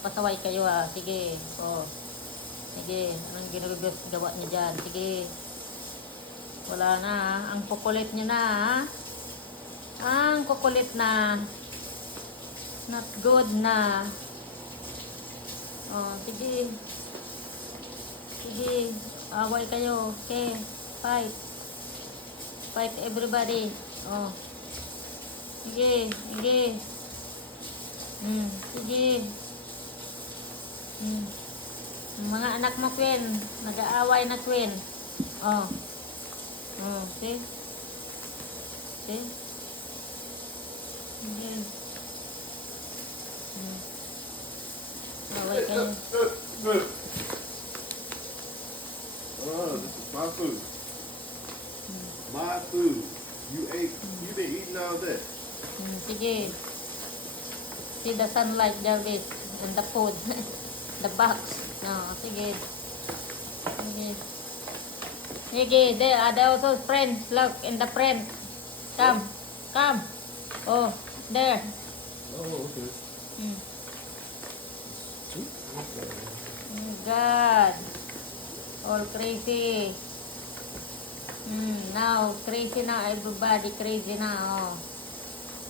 Magpasaway kayo ah. Sige. Oh. Sige. Anong ginagawa niyo dyan? Sige. Wala na ah. Ang kukulit niyo na ah. Ang kukulit na. Not good na. Oh, sige. Sige. Away kayo. Okay. Fight. Fight everybody. Oh. Sige. Sige. Sige. Mga anak mo, Queen. Nag-aaway na, Queen. Oh. Oh, see? See? Sige. Away kayo. Oh, this is my food. My food. You been eating all day. Sige. See the sunlight, Jarvis, and the food. The box. No, sige. Sige. Sige, there are also friends. Look, in the friend. Come. Come. Oh, there. Oh, okay. Oh, God. All crazy. Now, crazy now. Everybody crazy now. Oh.